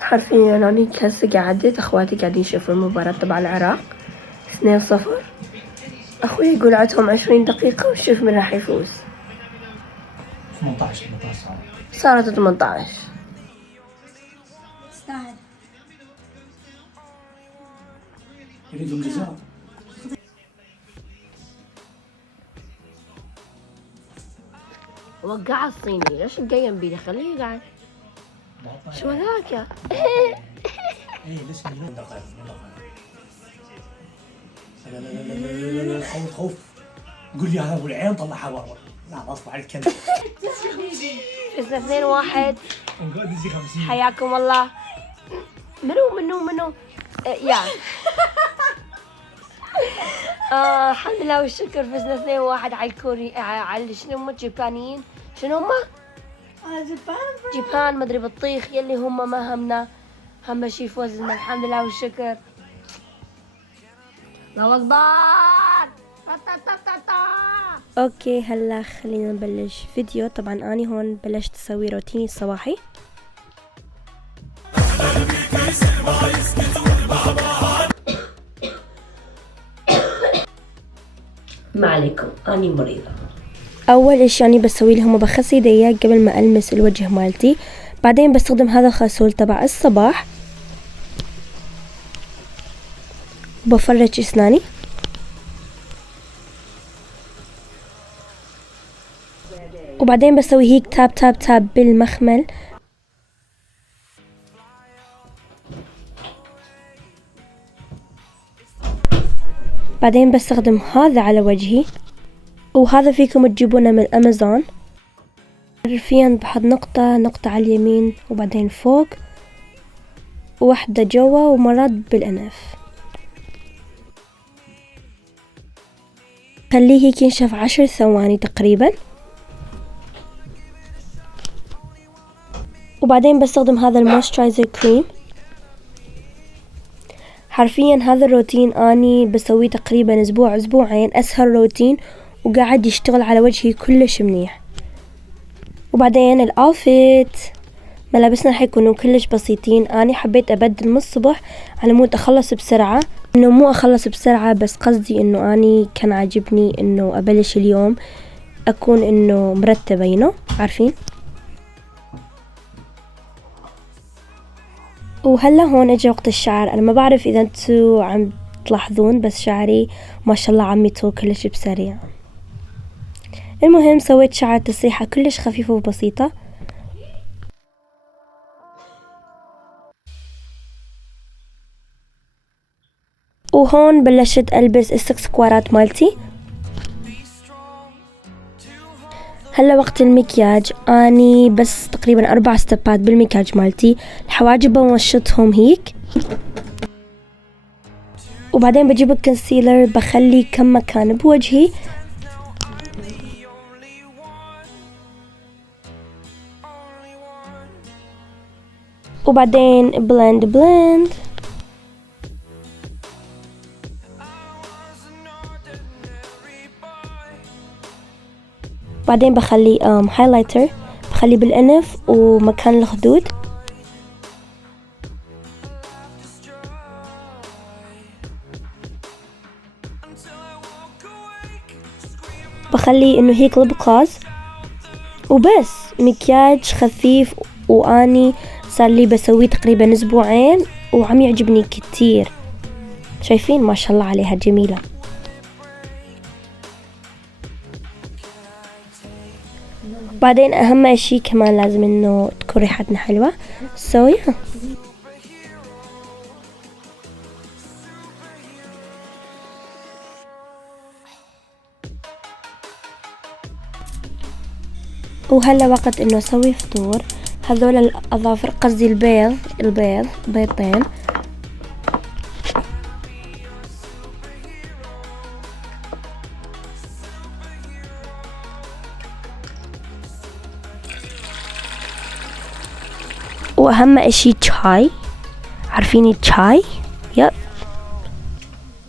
حرفيا أنا هسه قعدت أخواتي قاعدين يشوفون المباراة تبع العراق 2-0. أخوي يقول عدهم 20 دقيقة ونشوف من راح يفوز. 18 صارت 18. استاهل. يريدوا الجزاء. وقع الصيني، ليش مقيم بيدي؟ خليه يقعد. شو ذاك يا؟ ايه لسه من دقائق. لا لا لا لا لا لا خوف خوف. قول لي هذا ابو العين طلعها برا. لا غصب عليك كذا. فزنا 2-1. ونقعد نزي 50. حياكم الله. منو يا الحمد لله والشكر فزنا 2-1 على الكوري، على شنو هم الجيبانيين، شنو هم؟ جيبان مدري بطيخ يلي هم ما همنا، هم شي فوزنا الحمد لله والشكر. الله اكبر. اوكي هلا خلينا نبلش فيديو. طبعا اني هون بلشت اسوي روتيني الصباحي. ما عليكم اني مريضة. اول اشي اني بسوي لهم بغسل ايدي قبل ما المس الوجه مالتي، بعدين بستخدم هذا الغسول تبع الصباح وبفرج اسناني. وبعدين بسوي هيك تاب تاب تاب بالمخمل. بعدين بستخدم هذا على وجهي، وهذا فيكم تجيبونه من امازون. حرفيا بحط نقطة على اليمين وبعدين فوق وواحدة جوا ومرات بالأنف. خليه هيك ينشف 10 ثواني تقريبا. وبعدين بستخدم هذا المويسترايزر كريم. حرفيا هذا الروتين اني بسويه تقريبا اسبوع اسبوعين، اسهل روتين وقاعد يشتغل على وجهي كلش منيح. وبعدين الاوفيت ملابسنا حيكونوا كلش بسيطين. اني حبيت ابدل من الصبح على مود اخلص بسرعة، انه مو اخلص بسرعة بس قصدي انه اني كان عاجبني انه ابلش اليوم اكون انه مرتبة عارفين. وهلا هون اجى وقت الشعر. انا ما بعرف اذا انتو عم تلاحظون بس شعري ما شاء الله عم يطول كلش بسريع. المهم سويت شعر تسريحة كلش خفيفة وبسيطة. وهون بلشت البس السكس سكوارات مالتي. هلا وقت المكياج. اني بس تقريبا 4 ستبات بالمكياج مالتي. الحواجب بمشطهم هيك، وبعدين بجيب الكونسيلر بخلي كم مكان بوجهي. وبعدين بلند. بعدين بخلي هايلايتر بخلي بالأنف ومكان الخدود. بخلي انه هيك لب كلاز وبس. مكياج خفيف واني صار لي بسويه تقريبا اسبوعين وعم يعجبني كتير. شايفين ما شاء الله عليها جميلة. بعدين اهم اشي كمان لازم انه تكون ريحتنا حلوة. yeah. وهلا وقت انه اسوي فطور. هذول الاظافر قصدي بيضتين. واهم اشي شاي. عارفين الشاي؟ يب.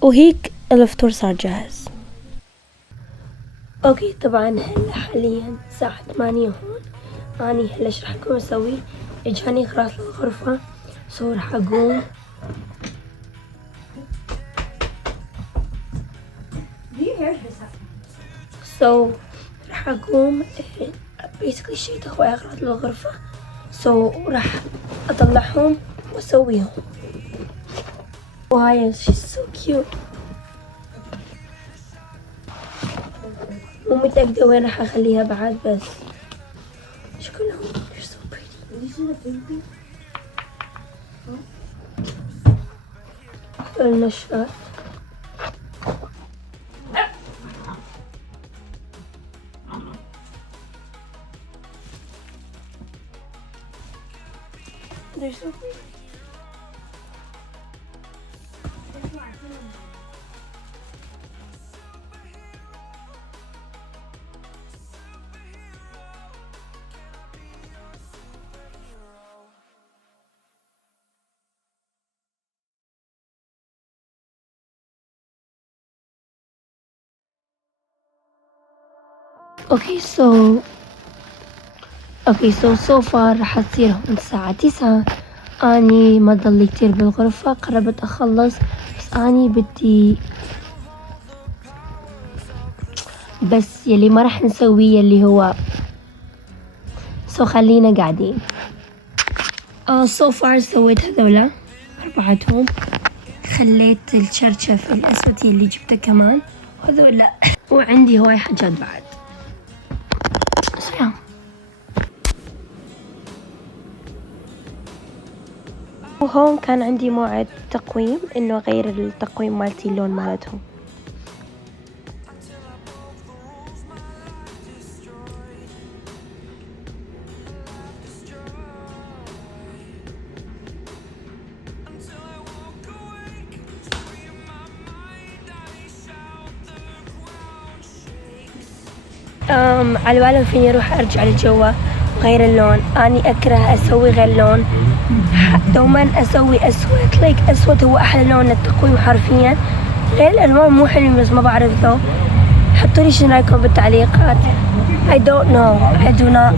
وهيك الفطور صار جاهز. اوكي طبعا هلا حاليا الساعة 8 هون. اني هلا ايش راح اكون اسوي؟ اجاني خلاص الغرفة سو راح اقوم راح اقوم basically شيت اخوي اغراض للغرفة. راح اطلعهم واسويهم. وهاي she's so cute. مو متأكدة وين راح اخليها بعد بس شكلهم they're so pretty. النشاط they're so pretty. so far راح تصير هون الساعة 9. اني ما ضلي كتير بالغرفة، قربت اخلص بس اني بدي بس يلي ما راح نسويه اللي هو خلينا قاعدين. so far سويت هذولا 4. خليت الشرشف الاسود اللي جبته كمان وهذولا وعندي هواي حاجات بعد. وهون كان عندي موعد تقويم انه اغير التقويم مالتي اللون مالتهم. على بالهم فيني اروح ارجع لجوا غير اللون. اني اكره اسوي غير لون، دوما اسوي اسود. اسود هو احلى لون للتقويم حرفيا. غير الالوان مو حلو بس ما بعرف ذو. حطولي شنو رايكم بالتعليقات. I don't know. I do not.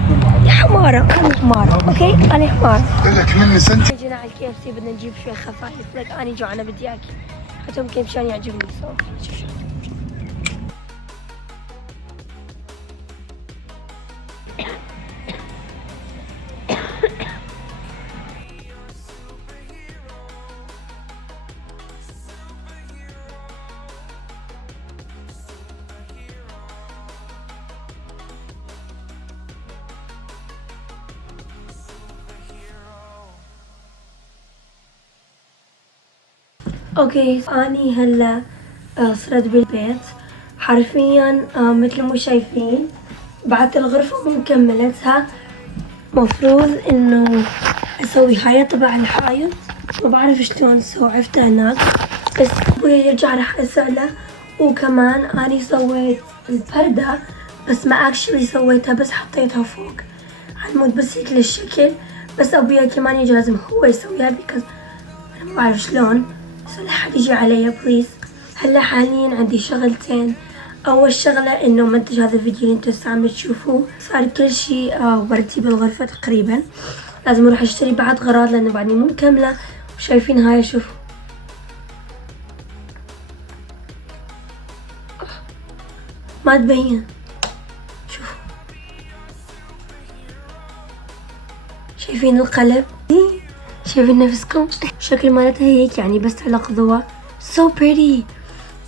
يا حمارة انا حمارة. اوكي انا حمارة. لك مني سنتي. جينا على الكي اف سي بدنا نجيب شوي خفايف. اني جوعانة بدي اكل. حتى يمكن مشان يعجبني شوف شو. اوكي اني هلا صرت بالبيت حرفيا مثل ما شايفين. بعد الغرفة مو مكملتها. مفروض انه اسوي هاي تبع الحايط، ما بعرف شلون سويتها هناك بس ابويا يرجع راح اسأله. وكمان اني سويت البردة بس ما اكشلي سويتها، بس حطيتها فوق عالمود بس هيك للشكل. بس ابويا كمان يجي لازم هو يسويها بيكز انا ما بعرف شلون. بس لا حد يجي عليا بليز. هلا حاليا عندي شغلتين. اول شغلة انه منتج هذا الفيديو اللي انتو هسه عم تشوفوه. صار كل شي وردي بالغرفة تقريبا. لازم اروح اشتري بعد غراض لانه بعدني مو مكملة. وشايفين هاي شوفوا ما تبين. شوفوا شايفين القلب، شايفين نفسكم شكل مالتها هيك يعني بس على قضوة so pretty.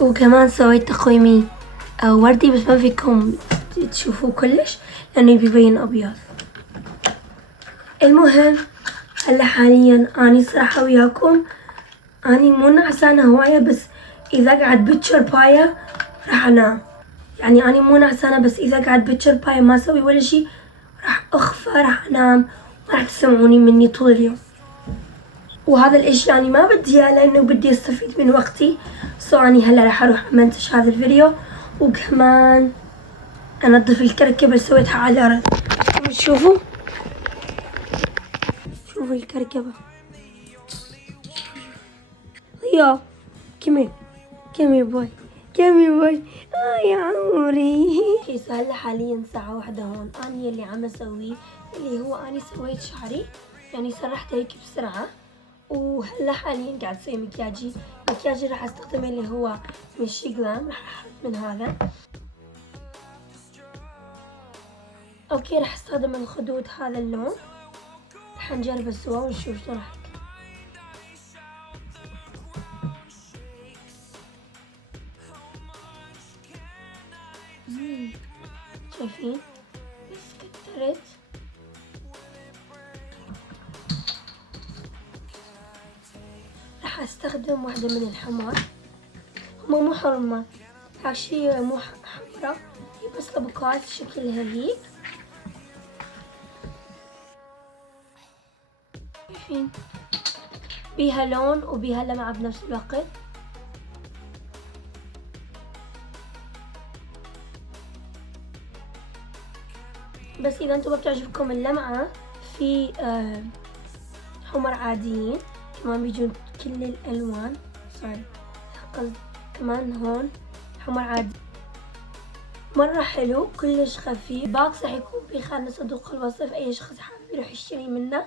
وكمان سويت تقويمي وردي بس ما فيكم تشوفوه كلش لانه بيبين ابيض. المهم هلا حاليا اني صراحة وياكم اني مو نعسانة هواية، بس اذا قعد بتشر باية راح انام. يعني اني مو نعسانة بس اذا قعد بتشر باية ما اسوي ولا شي راح اخفى راح انام. ما راح تسمعوني مني طول اليوم. وهذا الاشي يعني ما بدي اياه لانه بدي استفيد من وقتي. اني هلا راح اروح امنتج هذا الفيديو وكمان انظف الكركبة اللي سويتها على الارض. شوفوا الكركبة. يا كمي بوي يا عمري. هلا حاليا الساعة 1 هون. اني اللي عم اسويه اللي هو اني سويت شعري يعني سرحت هيك بسرعة وهلا حاليا قاعد اسوي مكياجي راح استخدم اللي هو من شيغلام، راح احط من هذا. اوكي راح استخدم الخدود هذا اللون، راح نجربه سوا ونشوف شلون راح يكون. شايفين بس كترت. راح استخدم واحدة من الحمر، هما مو حمر عشية، مو حمرا، هي بس طبقات شكلها هيك. شايفين بيها لون وبيها لمعة بنفس الوقت. بس اذا انتم ما بتعجبكم اللمعة، في حمر عاديين كمان بيجون كل الالوان. قصد كمان هون حمر عادي مرة حلو، كلش خفيف. باكس راح يكون في خانة صندوق الوصف، اي شخص حابب يروح يشتري منه،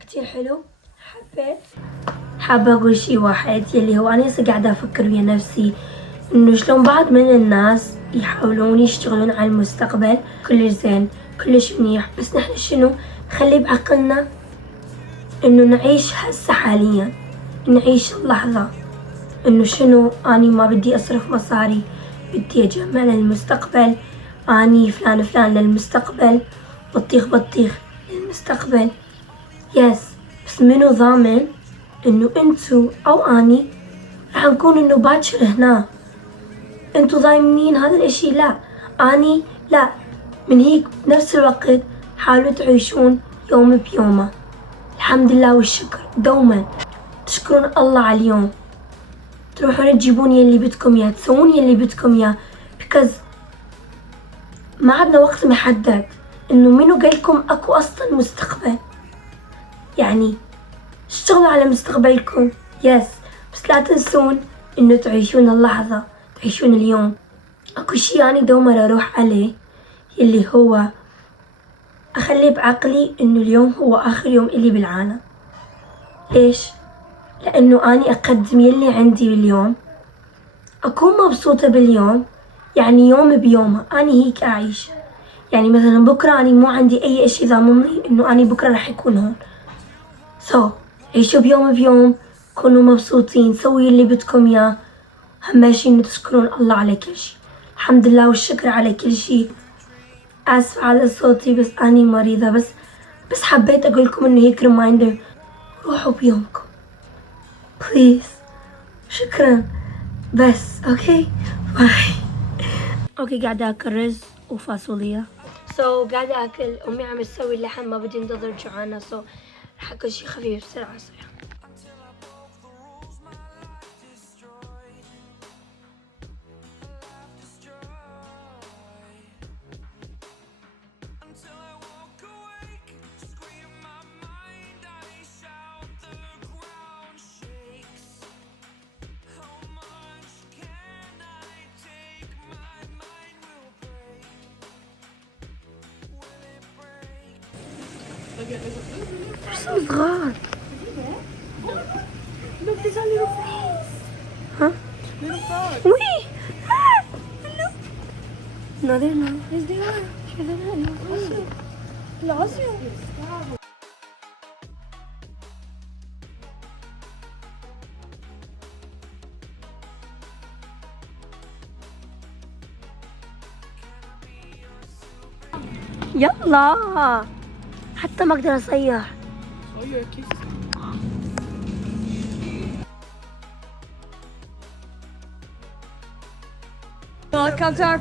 كتير حلو. حابة اقول شي واحد يلي هو انا هسه قاعدة افكر ويا نفسي انه شلون بعض من الناس يحاولون يشتغلون على المستقبل. كلش زين كلش منيح، بس نحن شنو خلي بعقلنا انه نعيش هسه حاليا، نعيش اللحظة. انه شنو اني ما بدي اصرف مصاري، بدي اجمع للمستقبل، اني فلان للمستقبل، بطيخ للمستقبل. يس بس منو ضامن انه انتو او اني راح نكون انه باكر هنا. انتو ضايمين هذا الاشي؟ لا اني لا. من هيك بنفس الوقت حاولوا تعيشون يوم بيومه. الحمد لله والشكر دوما، تشكرون الله على اليوم، تروحون تجيبون يلي بدكم اياه، تسوون يلي بدكم اياه، بيكوز ما عندنا وقت محدد. انه منو قالكم اكو اصلا مستقبل؟ يعني اشتغلوا على مستقبلكم يس، بس لا تنسون انه تعيشون اللحظة، تعيشون اليوم. اكو شي اني دوما اروح عليه يلي هو اخلي بعقلي انه اليوم هو اخر يوم الي بالعالم. ليش؟ لانه اني اقدم يلي عندي باليوم، اكون مبسوطة باليوم، يعني يوم بيومه اني هيك اعيش. يعني مثلا بكرة اني مو عندي اي اشي ضامنني انه اني بكرة رح يكون هون. عيشوا بيوم بيوم، كونوا مبسوطين، سوي اللي بدكم اياه. اهم شي انه تشكرون الله على كل شي. الحمد لله والشكر على كل شي. اسفة على صوتي بس اني مريضة، بس حبيت اقول لكم انه هيك ريمايندر، روحوا بيومكم بليز. شكرا بس اوكي باي. اوكي قاعدة اكل رز وفاصوليا. قاعدة اكل، امي عم تسوي اللحم، ما بدي انتظر جوعانة، رح اكل شي خفيف بسرعة. They're so صغار. Look, these are little frogs. Huh? Little frogs. Oui. Ah, look. No, they're not. Yes, they are. Sure, they're not. Lost you. يلا حتى ما اقدر اصيح. Oh, you're a kiss. Welcome to our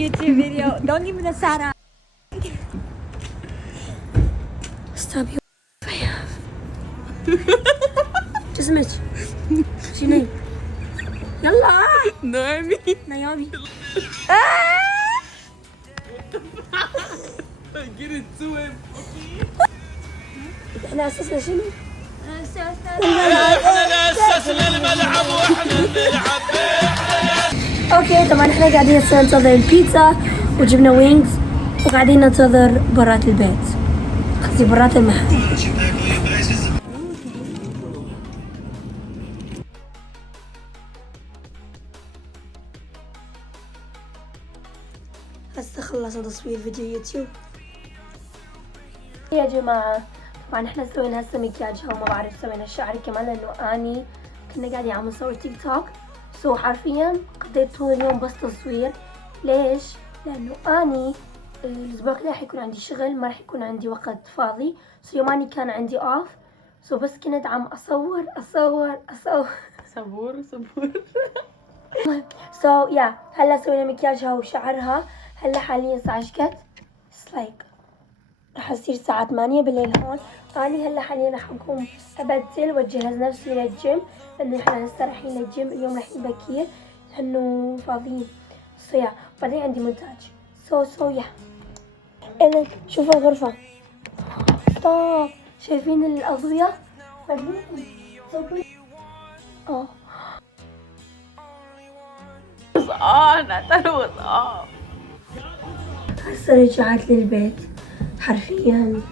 YouTube video. Don't give me the Sarah. Stop you. اسمك شي نايم. يلا نامي. نيامي. Get into it. احنا اساسنا شنو؟ اسسنا الملعب واحنا نلعب. اوكي طبعا احنا قاعدين هسه ننتظر البيتزا وجبنا وينجز، وقاعدين ننتظر برات البيت، قصدي برات المحل. هسه خلصنا تصوير فيديو يوتيوب يا جماعة. طبعا احنا سوينا هسه مكياجها وما بعرف سوينا الشعر كمان لانه اني كنا قاعدين عم نصور تيك توك. سو حرفيا قضيت طول اليوم بس تصوير. ليش؟ لانه اني الاسبوع كله راح يكون عندي شغل، ما راح يكون عندي وقت فاضي. سو يوماني كان عندي اوف. سو بس كنت عم اصور. صبور سو يا هلا سوينا مكياجها وشعرها. هلا حاليا الساعة شكت؟ لايك راح يصير الساعة 8 بالليل هون. اني هلا حاليا راح اقوم ابدل واجهز نفسي للجيم لانه احنا هسه رايحين للجيم. اليوم رايحين بكير لانه فاضيين. سو يا بعدين عندي مونتاج. سو يا اذا شوفوا الغرفة. ستوب. شايفين الأضوية؟ هسه رجعت للبيت حرفيا.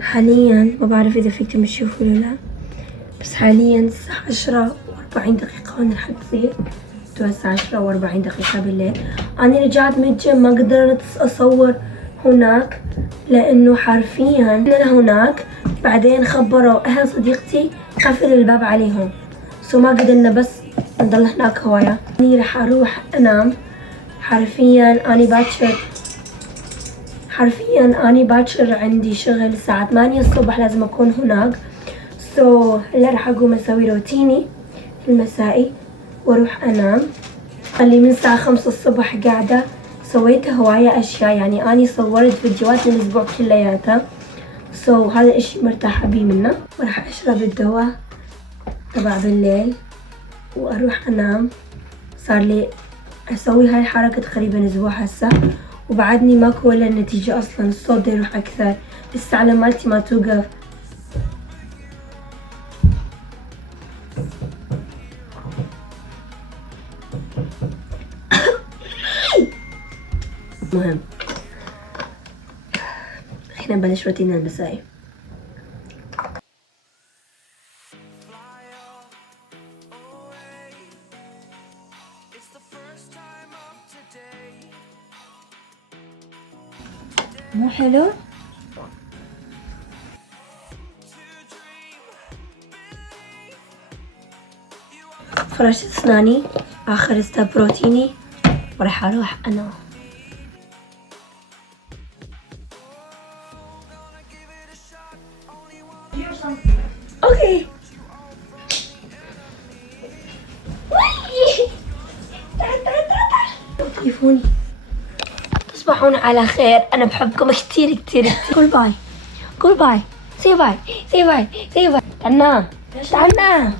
حاليا ما بعرف اذا فيكم تشوفوا ولا لا، بس حاليا الساعة 10:40 هون رح تصير. الساعة 10:40 بالليل. انا رجعت من الجيم ما قدرت اصور هناك لانه حرفيا انا هناك بعدين خبروا اهل صديقتي قفل الباب عليهم. سو ما قدرنا بس نضل هناك هواية. اني رح اروح انام. حرفيا اني باكر عندي شغل الساعة 8 الصبح لازم اكون هناك. سو هلا رح اقوم اسوي روتيني المسائي واروح انام. اللي من الساعة 5 الصبح قاعدة سويت هواية اشياء، يعني اني صورت فيديوهات للاسبوع كلياتها. سو هذا الاشي مرتاحة بيه منه. وراح اشرب الدواء تبع بالليل واروح انام. صار لي اسوي هاي الحركة تقريبا اسبوع هسه وبعدني ماكو ولا النتيجة اصلا. الصوت دا يروح اكثر، السعلة مالتي ما توقف. مهم احنا نبلش روتيننا المسائي. مو حلو؟ فرشت اسناني، اخر ستيب بروتيني وراح اروح انام. اوكي كيفوني؟ تصبحون على خير. انا بحبكم كثير كثير كثير. قول باي. سي باي. تعال نام.